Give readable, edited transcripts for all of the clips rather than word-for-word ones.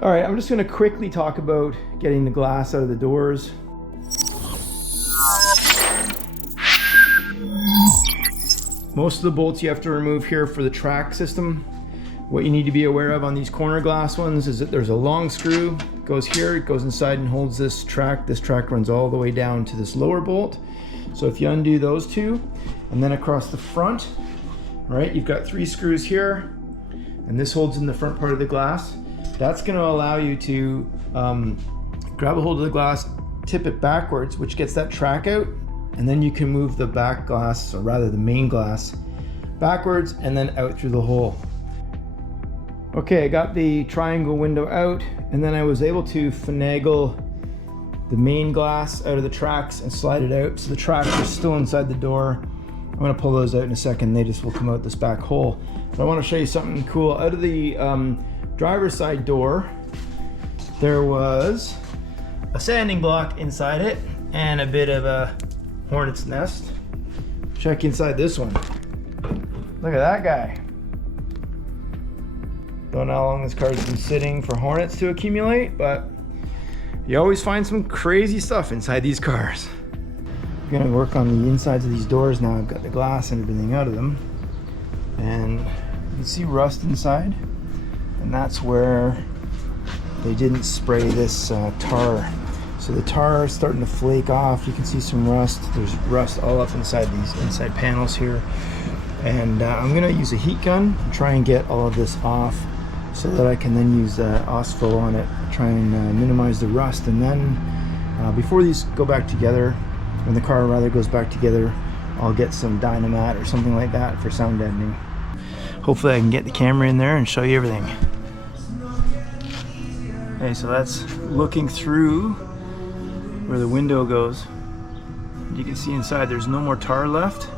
All right, I'm just gonna quickly talk about getting the glass out of the doors. Most of the bolts you have to remove here for the track system. What you need to be aware of on these corner glass ones is that there's a long screw, goes here, it goes inside and holds this track. This track runs all the way down to this lower bolt. So if you undo those two, and then across the front, right, you've got 3 screws here, and this holds in the front part of the glass. That's gonna allow you to grab a hold of the glass, tip it backwards, which gets that track out, and then you can move the back glass, or rather the main glass, backwards and then out through the hole. Okay, I got the triangle window out, and then I was able to finagle the main glass out of the tracks and slide it out. So the tracks are still inside the door. I'm gonna pull those out in a second. They just will come out this back hole. But I wanna show you something cool. Out of the driver's side door, there was a sanding block inside it and a bit of a hornet's nest. Check inside this one. Look at that guy. Don't know how long this car's been sitting for hornets to accumulate, but you always find some crazy stuff inside these cars. I'm gonna work on the insides of these doors now. I've got the glass and everything out of them. And you can see rust inside. And that's where they didn't spray this tar. So the tar is starting to flake off. You can see some rust. There's rust all up inside these inside panels here. And I'm gonna use a heat gun and try and get all of this off so that I can then use OSFO on it, try and minimize the rust. And then before these go back together, when the car rather goes back together, I'll get some Dynamat or something like that for sound deadening. Hopefully I can get the camera in there and show you everything. Okay, so that's looking through where the window goes. You can see inside there's no more tar left,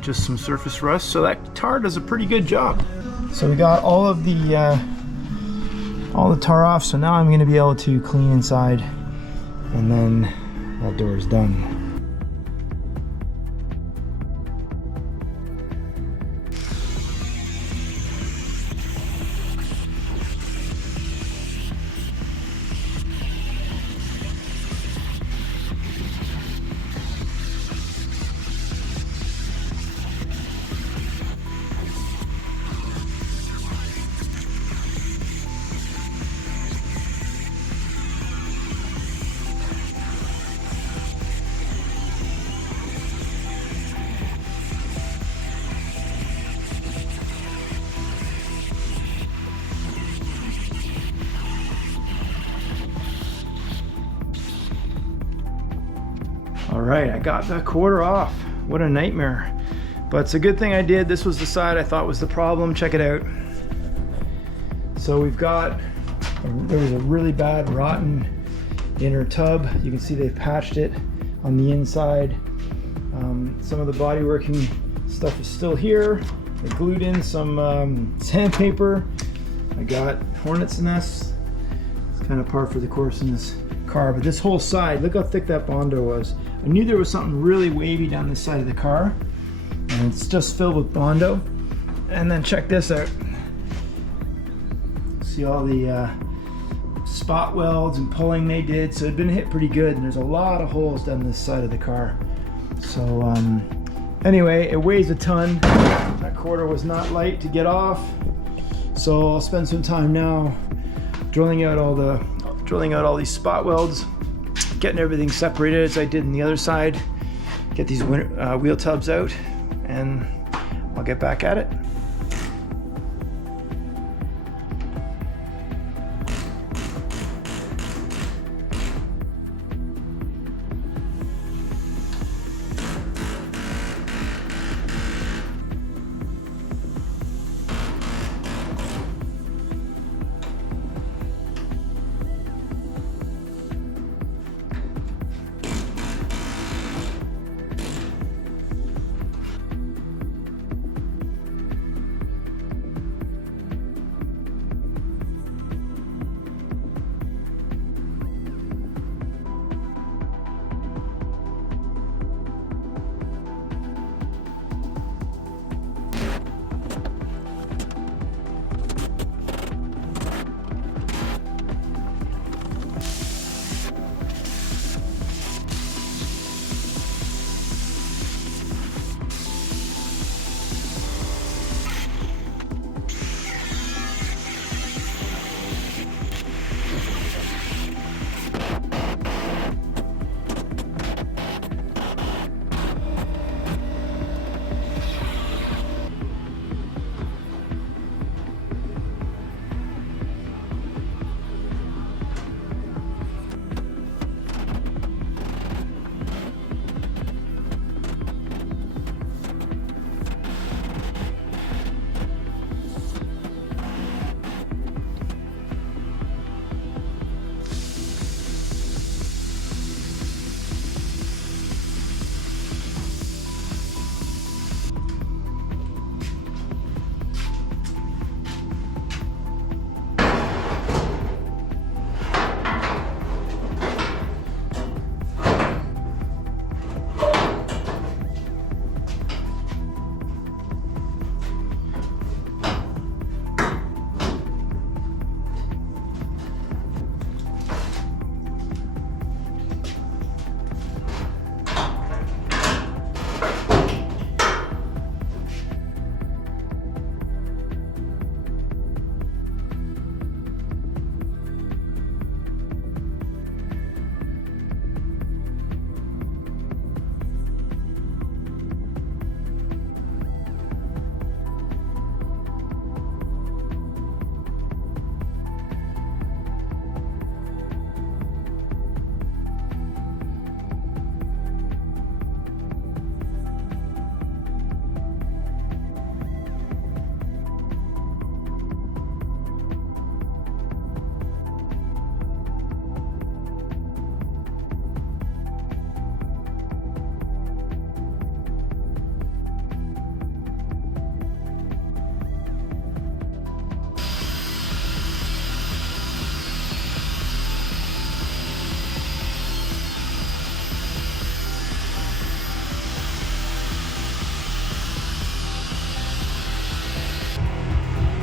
just some surface rust. So that tar does a pretty good job. So we got all the tar off. So now I'm going to be able to clean inside, and then that door is done. All right, I got the quarter off. What a nightmare. But it's a good thing I did. This was the side I thought was the problem. Check it out. So we've got, there was a really bad rotten inner tub. You can see they've patched it on the inside. Some of the body working stuff is still here. I glued in some sandpaper. I got hornet's nests. It's kind of par for the course in this car, but this whole side, look how thick that Bondo was. I knew there was something really wavy down this side of the car, and it's just filled with Bondo. And then check this out. See all the spot welds and pulling they did, so it'd been hit pretty good, and there's a lot of holes down this side of the car. So anyway, it weighs a ton. That quarter was not light to get off, so I'll spend some time now drilling out all these spot welds, getting everything separated as I did on the other side, get these wheel tubs out, and I'll get back at it.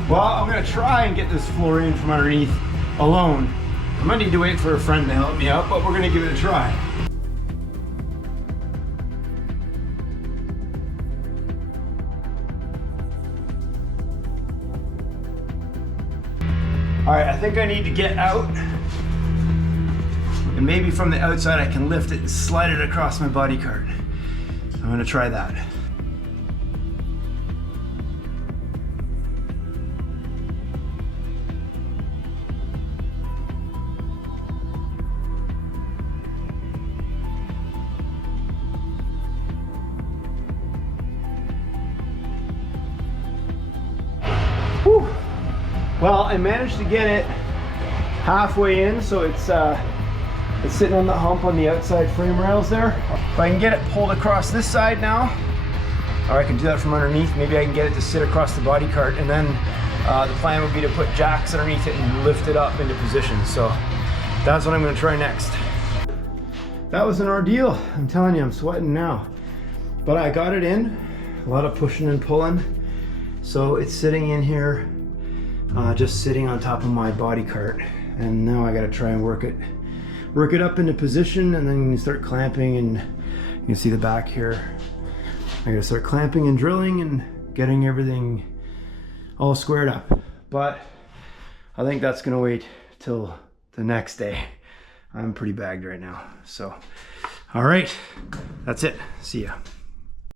Well, I'm gonna try and get this floor in from underneath alone. I might need to wait for a friend to help me out, but we're gonna give it a try. All right, I think I need to get out, and maybe from the outside I can lift it and slide it across my body cart. I'm gonna try that. Whew. Well, I managed to get it halfway in, so it's sitting on the hump on the outside frame rails there. If I can get it pulled across this side now, or I can do that from underneath, maybe I can get it to sit across the body cart, and then the plan would be to put jacks underneath it and lift it up into position. So that's what I'm gonna try next. That was an ordeal. I'm telling you, I'm sweating now. But I got it in, a lot of pushing and pulling. So it's sitting in here, just sitting on top of my body cart. And now I gotta try and work it up into position, and then start clamping, and you can see the back here. I gotta start clamping and drilling and getting everything all squared up. But I think that's gonna wait till the next day. I'm pretty bagged right now. So, all right, that's it. See ya.